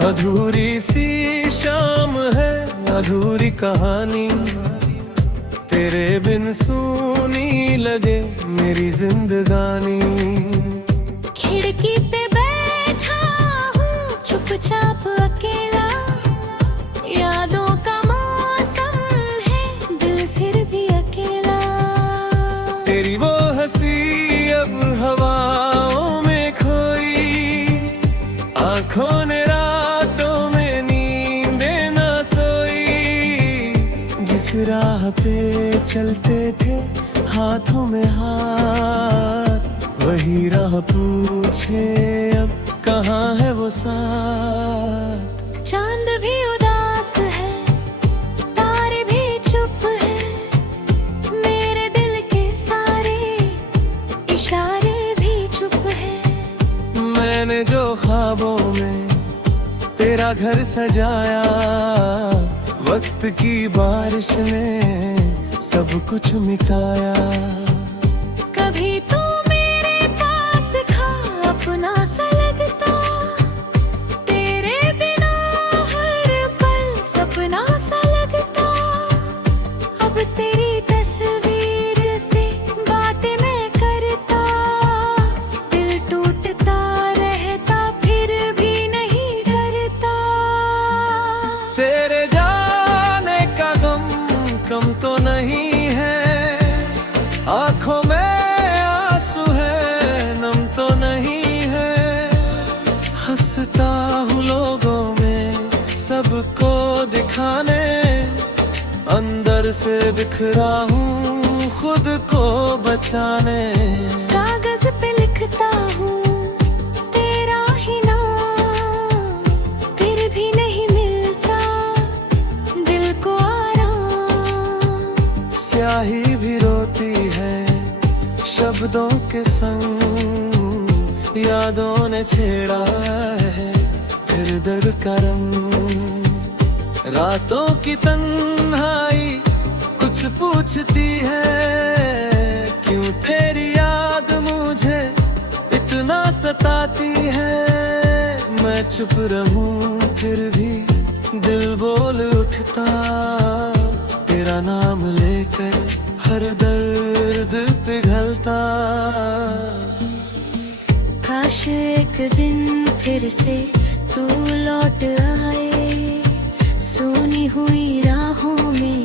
अधूरी सी शाम है, अधूरी कहानी, तेरे बिन सूनी लगे मेरी जिंदगानी। खिड़की पे बैठा हूँ चुपचाप अकेला, यादों का मौसम है दिल फिर भी अकेला। तेरी वो हंसी अब हवाओं में खोई, आंखों ने रातों में नींदे ना सोई। जिस राह पे चलते थे हाथों में हाथ, वही राह पूछे अब कहाँ है वो साथ। चांद भी उदास है, तारे भी चुप है, मेरे दिल के सारे इशारे भी चुप है। मैंने जो ख्वाबों में तेरा घर सजाया, वक्त की बारिश ने सब कुछ मिटाया। कभी तू मेरे पास था अपना सा लगता, तेरे बिना हर पल सपना सा लगता। अब तेरी तस्वीर से बातें मैं करता, दिल टूटता रहता फिर भी नहीं डरता। तेरे जाने का गम कम तो नहीं है, आंखों में आंसू है नम तो नहीं है। हंसता हूँ लोगों में सबको दिखाने, अंदर से बिखरा हूँ खुद को बचाने। कागज पे लिखता हूँ तेरा ही नाम, फिर भी नहीं मिलता दिल को आराम। स्याही भी रोती है शब्दों के संग, यादों ने छेड़ा है फिर दर्द का रंग। रातों की तन्हाई कुछ पूछती है, क्यों तेरी याद मुझे इतना सताती है। मैं चुप रहूं फिर भी दिल बोल उठता, तेरा नाम लेकर हर दर्द पिघलता। काश एक दिन फिर से तू लौट आए, सोनी हुई राहों में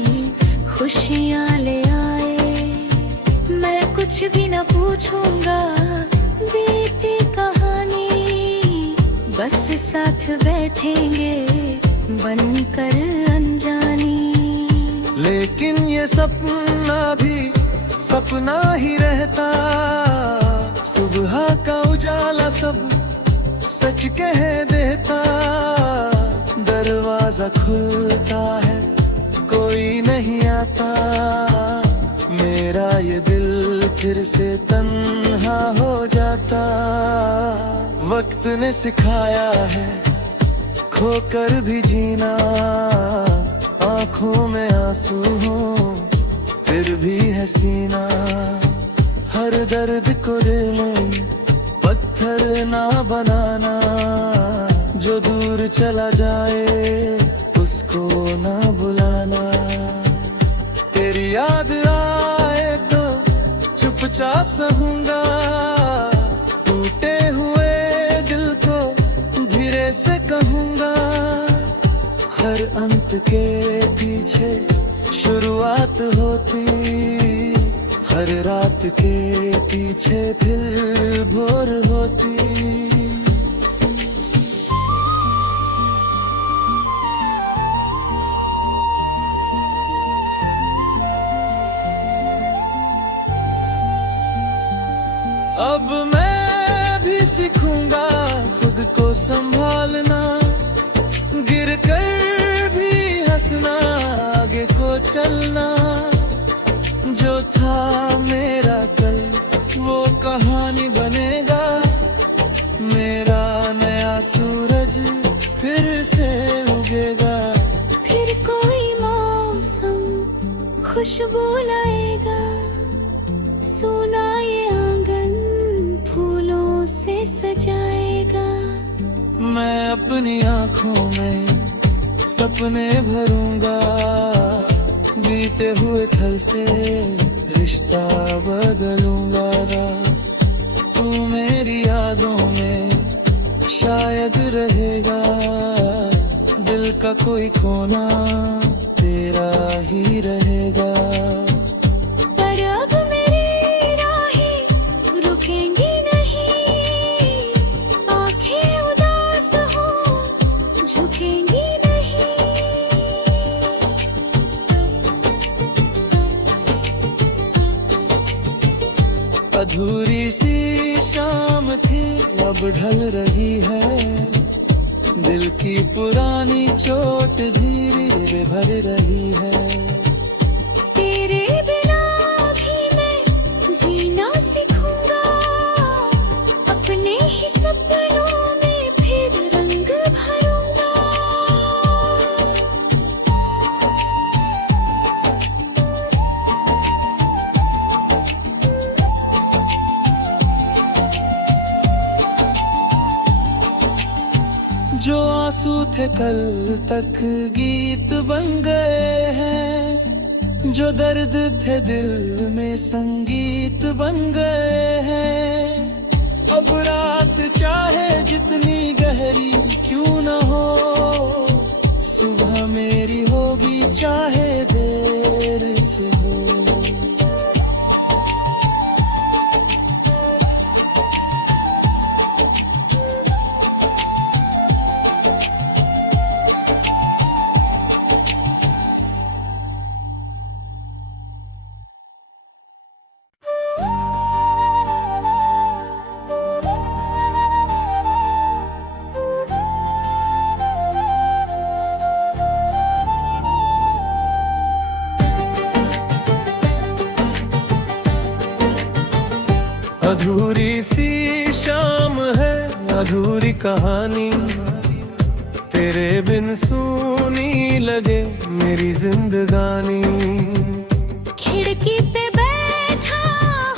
खुशियाँ ले आए। मैं कुछ भी न पूछूंगा बीती कहानी, बस साथ बैठेंगे बनकर अनजानी। लेकिन ये सपना भी सपना ही रहता, सुबह का उजाला सब सच कह देता। दरवाजा खुलता है कोई नहीं आता, मेरा ये दिल फिर से तन्हा हो जाता। वक्त ने सिखाया है खोकर भी जीना, आंखों में आंसू हो फिर भी है सीना। हर दर्द को दिल में पत्थर ना बनाना, जो दूर चला जाए उसको ना बुलाना। तेरी याद आए तो चुपचाप सहूंगा, टूटे हुए दिल को धीरे से कहूंगा। हर अंत के पीछे शुरुआत होती, हर रात के पीछे फिर भोर होती। अब मैं भी सीखूंगा खुद को संभालना, गिर कर भी हंसना, आगे को चलना। जो था मेरा कल वो कहानी बनेगा, मेरा नया सूरज फिर से उगेगा। फिर कोई मौसम खुशबू लाएगा, सोना ये आंगन फूलों से सजाएगा। मैं अपनी आँखों में सपने भरूंगा, बीते हुए थल से रिश्ता बदलूंगा। तू मेरी यादों में शायद रहेगा, दिल का कोई कोना तेरा ही रहेगा। पर अब मेरी राहें रुकेंगी नहीं, आंखें उदास हो झुकेंगी नहीं। अधूरी सी शाम थी अब ढल रही है, दिल की पुरानी चोट धीरे धीरे भर रही है। तेरे बिना भी मैं जीना सीखूंगा, अपने ही सपनों में फिर रंग भरूंगा। जो आंसू थे कल तक गीत बन गए हैं, जो दर्द थे दिल में संगीत बन गए हैं। अब रात चाहे जितनी गहरी क्यों न हो, सुबह मेरी होगी चाहे देर से हो। अधूरी सी शाम है, अधूरी कहानी, तेरे बिन सूनी लगे मेरी जिंदगानी। खिड़की पे बैठा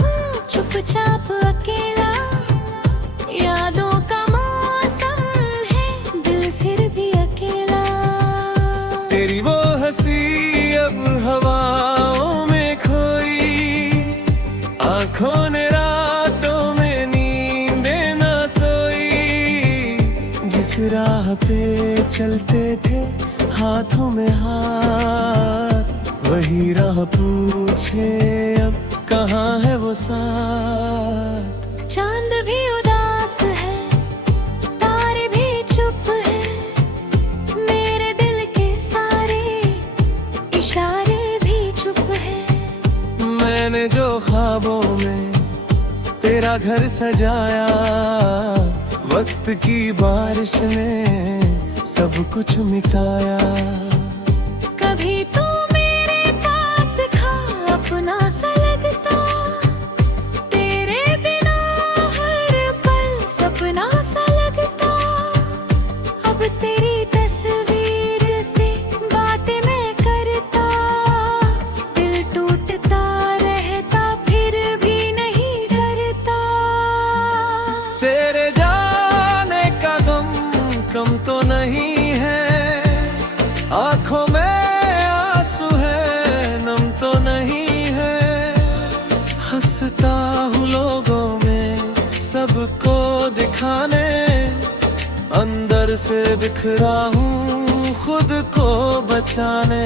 हूँ चुपचाप अकेला, यादों का मौसम है दिल फिर भी अकेला। तेरी वो हंसी अब हवाओं में खोई, आंखों ने राह पे चलते थे हाथों में हाथ, वही राह पूछे अब कहाँ है वो साथ। चांद भी उदास है, तारे भी चुप है, मेरे दिल के सारे इशारे भी चुप है। मैंने जो ख्वाबों में तेरा घर सजाया, वक्त की बारिश ने सब कुछ मिटाया। कभी तो मेरे पास था अपना सा लगता, तेरे बिना हर पल सपना सा लगता। अब तेरी तस्वीर से बातें मैं करता, दिल टूटता रहता फिर भी नहीं डरता। तेरे कम तो नहीं है, आंखों में आंसू है नम तो नहीं है। हंसता हूँ लोगों में सबको दिखाने, अंदर से बिखरा हूँ खुद को बचाने।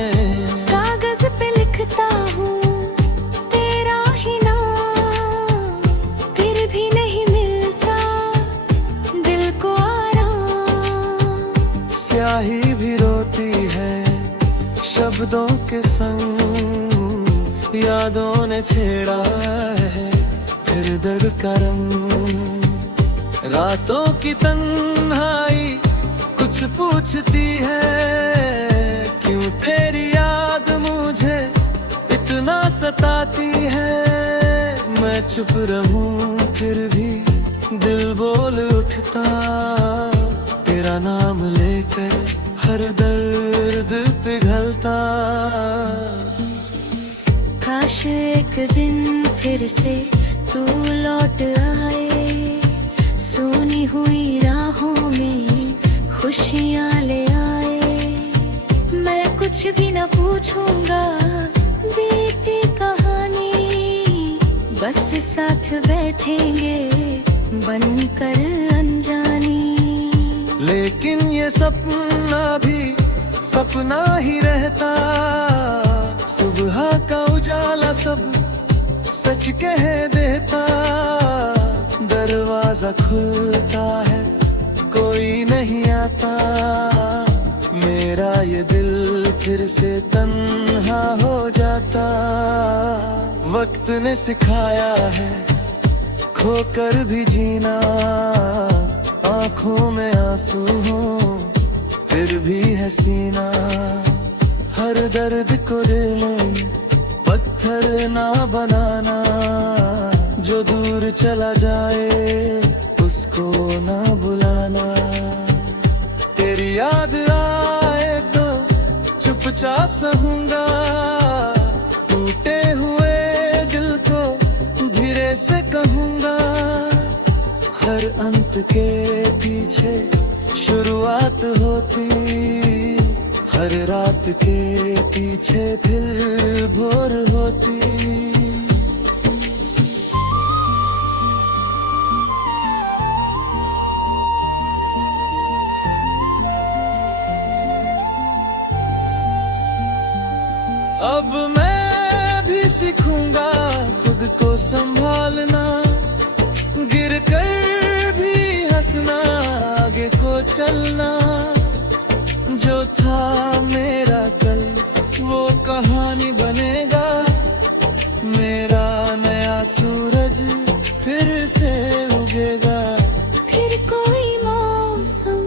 कागज पे लिखता हूँ तेरा ही नाम, फिर भी नहीं मिलता दिल को स्याही भी रोती है शब्दों के संग, यादों ने छेड़ा है फिर दर्द का रंग। रातों की तन्हाई कुछ पूछती है, क्यों तेरी याद मुझे इतना सताती है। मैं चुप रहूं फिर भी दिल बोल उठता, तेरा नाम लेकर हर दर्द पिघलता। काश एक दिन फिर से तू लौट आए, सोनी हुई राहों में पूछूंगा बीती कहानी, बस साथ बैठेंगे बनकर अनजानी। लेकिन ये सपना भी सपना ही रहता, सुबह का उजाला सब सच कह देता। दरवाजा खुलता है कोई नहीं आता, मेरा ये दिल फिर से तन्हा हो जाता। वक्त ने सिखाया है खोकर भी जीना, आंखों में आंसू हो फिर भी है सीना। हर दर्द को दिल में पत्थर ना बनाना, जो दूर चला जाए उसको ना बुलाना। तेरी याद आए तो चुपचाप सहूंगा, टूटे हुए दिल को धीरे से कहूंगा। हर अंत के पीछे शुरुआत होती, हर रात के पीछे फिर भोर होती। अब मैं भी सीखूंगा खुद को संभालना, गिर कर भी हंसना, आगे को चलना। जो था मेरा कल वो कहानी बनेगा, मेरा नया सूरज फिर से उगेगा। फिर कोई मौसम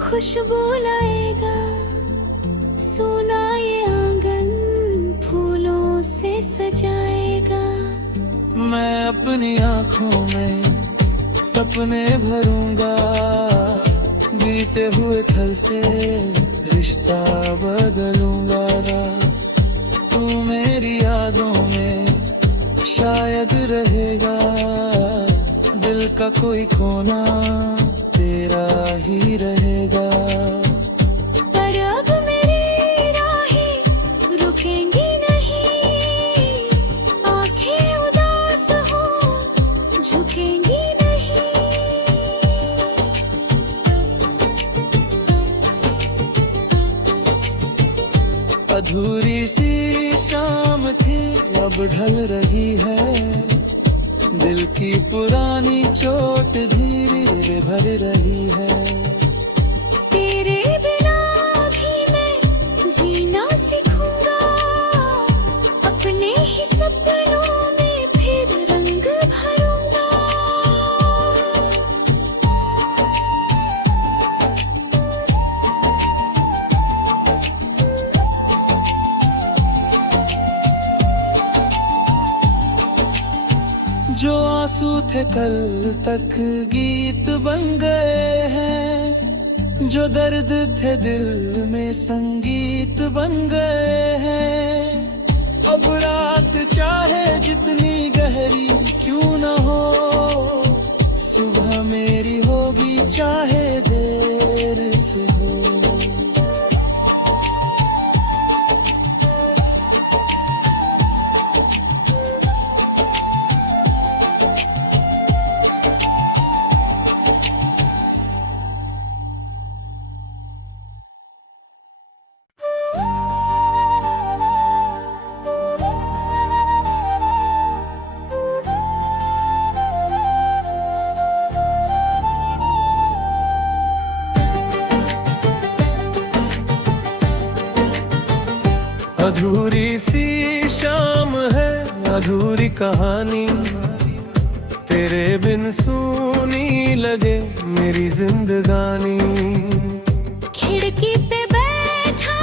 खुशबू लाएगा, सोना ये आंगन फूलों से सजाएगा। मैं अपनी आँखों में सपने भरूंगा, बीते हुए कल से रिश्ता बदलूंगा। तू मेरी यादों में शायद रहेगा, दिल का कोई कोना तेरा ही रहेगा। पर अब मेरी राहें रुकेंगी नहीं, आंखें उदास हो झुकेंगी नहीं। अधूरी सी शाम थी अब ढल रही है, दिल की पुरानी चोट धीरे धीरे भर रही है। तेरे बिना भी मैं जीना सीखूंगा, अपने ही सपनों में फिर रंग भरूंगा। जो आंसू थे कल तक गीत बन गए हैं, जो दर्द थे दिल में संगीत बन गए हैं। अब रात चाहे जितनी गहरी क्यों न हो, सुबह मेरी होगी चाहे देर से हो। अधूरी सी शाम है अधूरी कहानी, तेरे बिन सूनी लगे मेरी जिंदगानी। खिड़की पे बैठा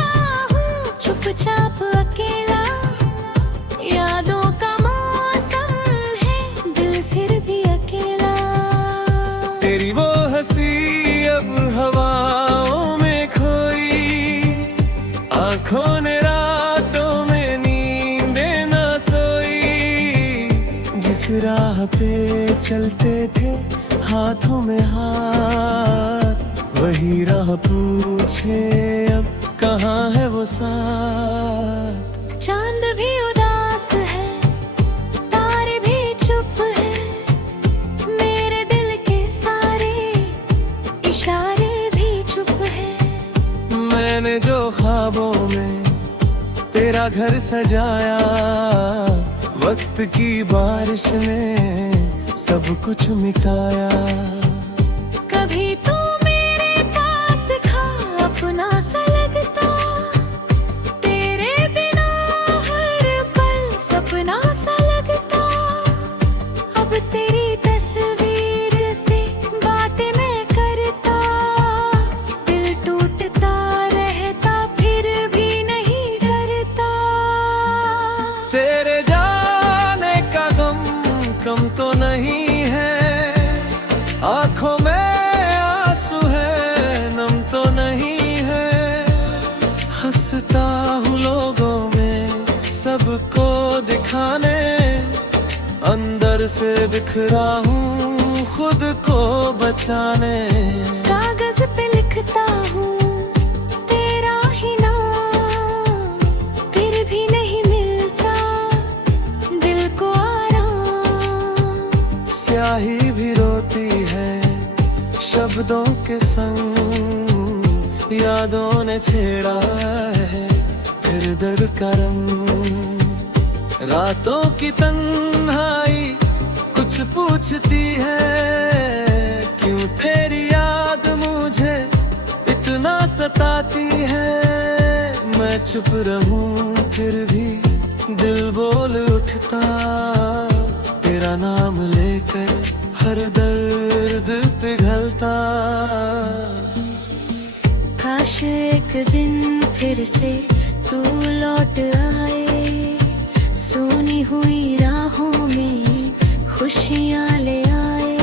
हूँ चुपचाप अकेला, यादों का मौसम है दिल फिर भी अकेला। तेरी वो हंसी अब हवाओं में खोई, आंखों ने राह पे चलते थे हाथों में हाथ, वही राह पूछे अब कहाँ है वो साथ। चांद भी उदास है, तारे भी चुप है, मेरे दिल के सारे इशारे भी चुप है। मैंने जो ख्वाबों में तेरा घर सजाया, वक्त की बारिश ने सब कुछ मिटाया। कभी तू मेरे पास था, अपना सा लगता, तेरे बिना हर पल सपना सा लगता। अब तेरी तस्वीर से बातें मैं करता, दिल टूटता रहता फिर भी नहीं डरता। तेरे जाने का गम कम तो नहीं है, आंखों में आंसू है नम तो नहीं है। हंसता हूँ लोगों में सबको दिखाने, अंदर से बिखरा हूँ खुद को बचाने। कागज पे लिखता हूँ तेरा ही नाम, फिर भी नहीं मिलता दिल को आराम। स्याही भी रोती है शब्दों के संग, यादों ने छेड़ा है फिर दर्द का रंग। रातों की तन्हाई कुछ पूछती है, क्यों तेरी याद मुझे इतना सताती है। मैं चुप रहूं फिर भी दिल बोल उठता, तेरा नाम लेकर हर दर्द पिघलता। काश एक दिन फिर से तू लौट आए, सोनी हुई राहों में खुशियाँ ले आए।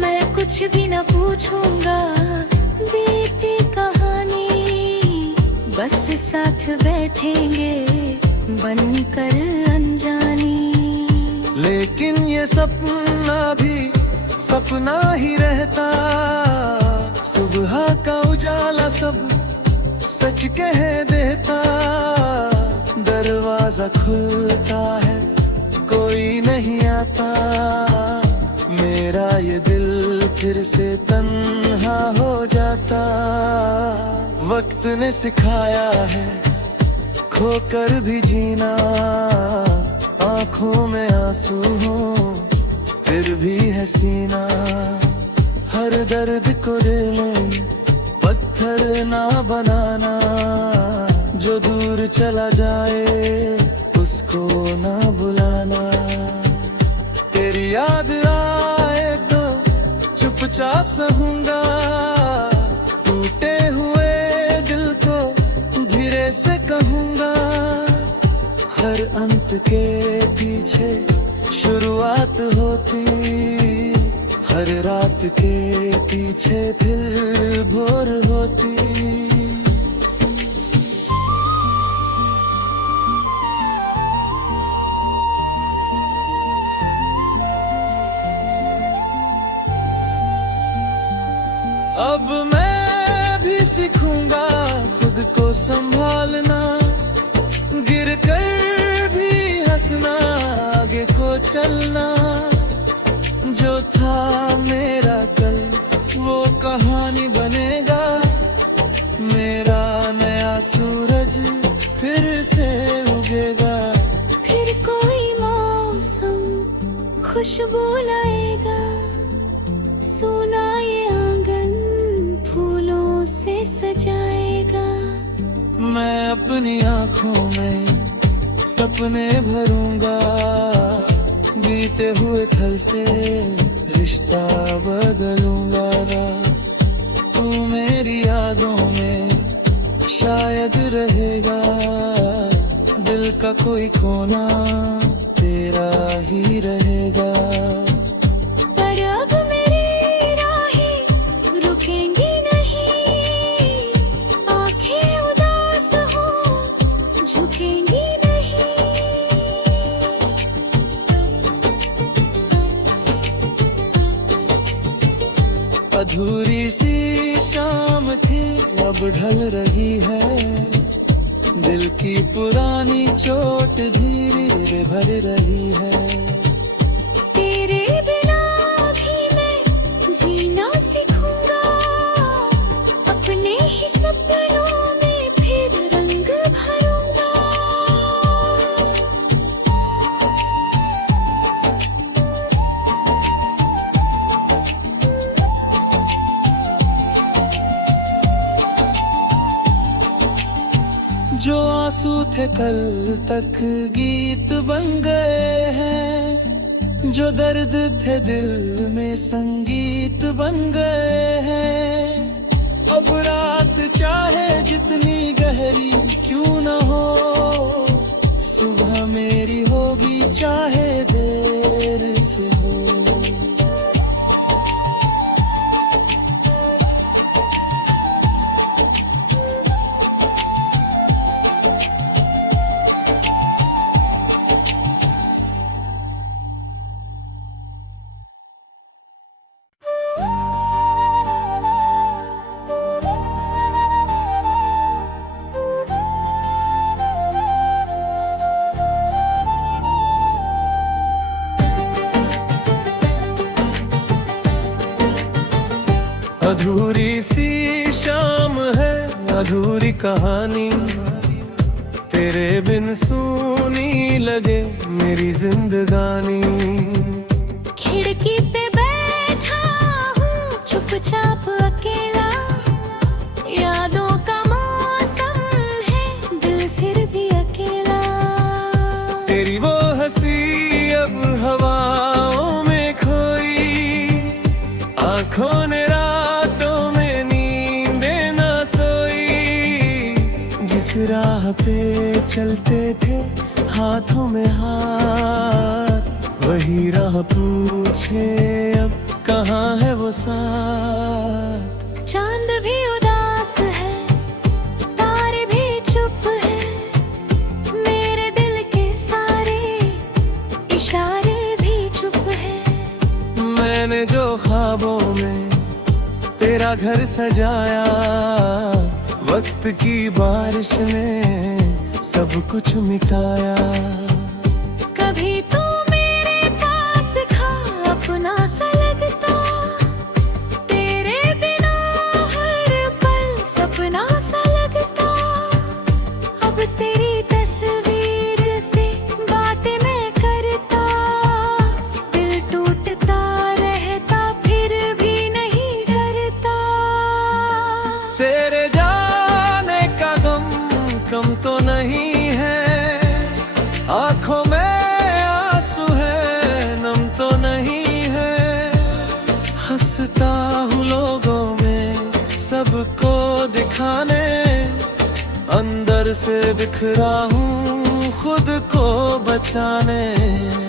मैं कुछ भी न पूछूंगा बीती कहानी, बस साथ बैठेंगे बनकर अनजानी। लेकिन ये सपना भी सपना ही रहता, सुबह का उजाला सब सच कह देता। दरवाजा खुलता है कोई नहीं आता, मेरा ये दिल फिर से तन्हा हो जाता। वक्त ने सिखाया है खोकर भी जीना, आंखों में आंसू हो फिर भी है सीना। हर दर्द को दिल में पत्थर ना बनाना, जो दूर चला जाए उसको ना बुलाना। तेरी याद आए तो चुपचाप सहूंगा, टूटे हुए दिल को धीरे से कहूंगा। हर अंत के पीछे शुरुआत होती, हर रात के पीछे फिर भोर होती। अब मैं भी सीखूंगा खुद को संभालना, गिर कर भी हंसना, आगे को चलना। जो था मेरा कल वो कहानी बनेगा, मेरा नया सूरज फिर से उगेगा। फिर कोई मौसम खुशबू लाएगा, सोना ये आंगन फूलों से सजाएगा। मैं अपनी आँखों में सपने भरूंगा, बीते हुए कल से रिश्ता बदलूंगा। तू मेरी यादों में शायद रहेगा, दिल का कोई कोना तेरा ही रहेगा। पर अब मेरी राहें रुकेंगी नहीं, आंखें उदास हो झुकेंगी नहीं। अधूरी सी शाम थी अब ढल रही है, दिल की पुरानी चोट धीरे धीरे भर रही है। तेरे बिना भी मैं जीना सीखूंगा, अपने ही सपनों में फिर रंग भरूंगा। जो आंसू थे कल तक गीत बन गए हैं, जो दर्द थे दिल में संगीत बन गए हैं। अब रात चाहे जितनी गहरी क्यों न हो, सुबह मेरी होगी चाहे देर से हो। अधूरी सी शाम है, अधूरी कहानी, तेरे बिन सूनी लगे मेरी जिंदगानी। खिड़की पे बैठा हूँ चुपचाप अकेला, यादों का मौसम है दिल फिर भी अकेला। तेरी वो हंसी अब हवाओं में खोई, आंखों ने राह पे चलते थे हाथों में हाथ, वही राह पूछे अब कहाँ है वो साथ। चांद भी उदास है, तारे भी चुप है, मेरे दिल के सारे इशारे भी चुप है। मैंने जो ख्वाबों में तेरा घर सजाया, वक्त की बारिश ने सब कुछ मिटाया। कभी तू मेरे पास था अपना सा लगता, तेरे बिना हर पल सपना सा लगता। अब तेरी तस्वीर से बातें मैं करता, दिल टूटता रहता फिर भी नहीं डरता। तेरे कम तो नहीं है, आंखों में आंसू है नम तो नहीं है। हंसता हूँ लोगों में सबको दिखाने, अंदर से बिखरा हूँ खुद को बचाने।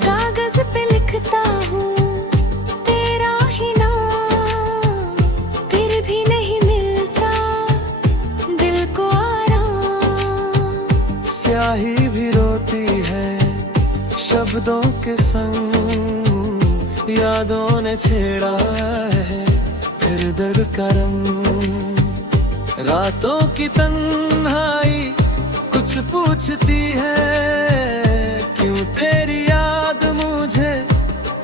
कागज पे लिखता हूँ तेरा ही नाम, फिर भी नहीं मिलता दिल को स्याही भी रोती है शब्दों के संग, यादों ने छेड़ा है फिर दर्द का रंग। रातों की तन्हाई कुछ पूछती है, क्यों तेरी याद मुझे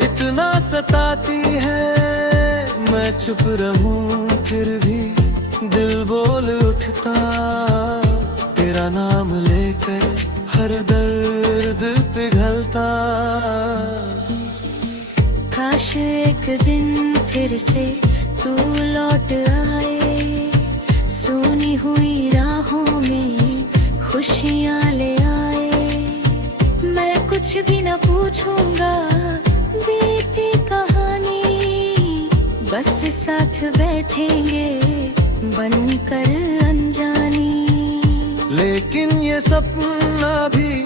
इतना सताती है। मैं चुप रहूं फिर भी दिल बोल उठता, तेरा नाम लेकर हर दर्द पिघलता। काश एक दिन फिर से तू लौट आए, सोनी हुई राहों में खुशियाँ ले आए। मैं कुछ भी न पूछूंगा बीती कहानी, बस साथ बैठेंगे बनकर अनजानी। लेकिन ये सपना भी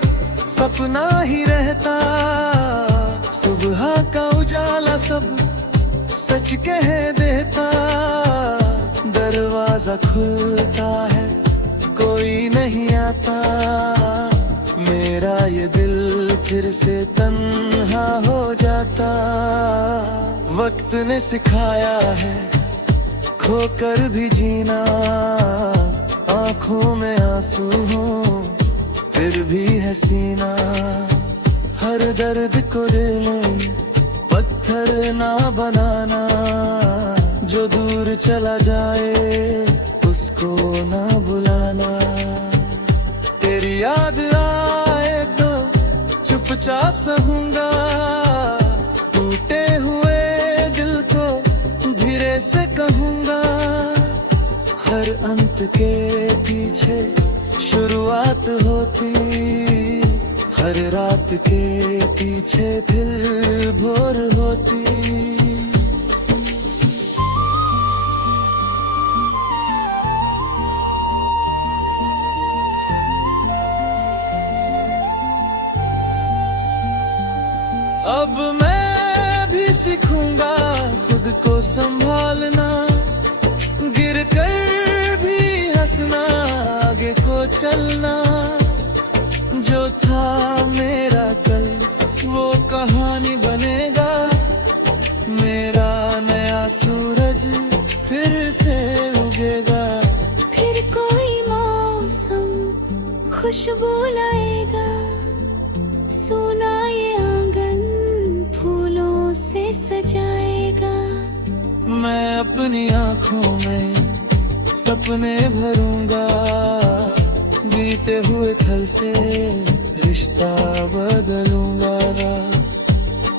सपना ही रहता, सुबह का उजाला सब सच कह देता। दरवाजा खुलता है कोई नहीं आता, मेरा ये दिल फिर से तन्हा हो जाता। वक्त ने सिखाया है खोकर भी जीना, आंखों में आंसू हो फिर भी है सीना। हर दर्द को दिल में पत्थर ना बनाना, जो दूर चला जाए उसको ना बुलाना। तेरी याद आए तो चुपचाप सहूंगा, टूटे हुए दिल को धीरे से कहूंगा। हर अंत के पीछे शुरुआत होती, हर रात के पीछे फिर भोर होती। अब मैं भी सीखूंगा खुद को संभालना, गिर कर भी हंसना, आगे को चलना। जो था मेरा कल वो कहानी बनेगा, मेरा नया सूरज फिर से उगेगा। फिर कोई मौसम खुशबू लाएगा, सोना ये आंगन फूलों से सजाएगा। मैं अपनी आंखों में सपने भरूंगा, बीते हुए कल से रिश्ता बदलूंगा।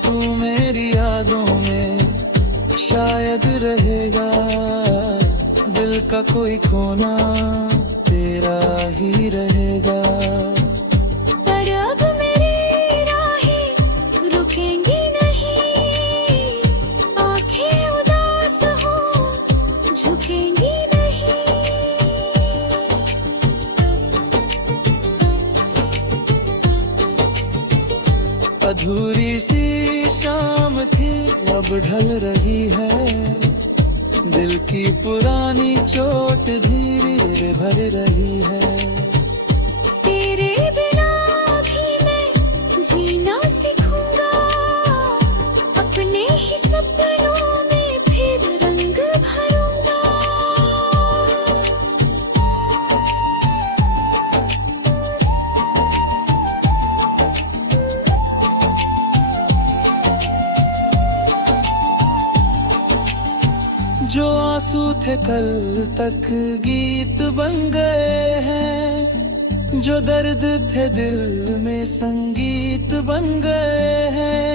तू मेरी यादों में शायद रहेगा, दिल का कोई कोना तेरा ही रहेगा। पर अब मेरी राहें रुकेंगी नहीं, आंखें उदास हो झुकेंगी नहीं। अधूरी सी शाम थी अब ढल रही है, दिल की पुरानी चोट धीरे धीरे भर रही है। तेरे बिना भी मैं जीना सीखूंगा, अपने ही सपनों में फिर रंग भरूंगा। जो आंसू थे कल तक गीत बन गए हैं, जो दर्द थे दिल में संगीत बन गए हैं।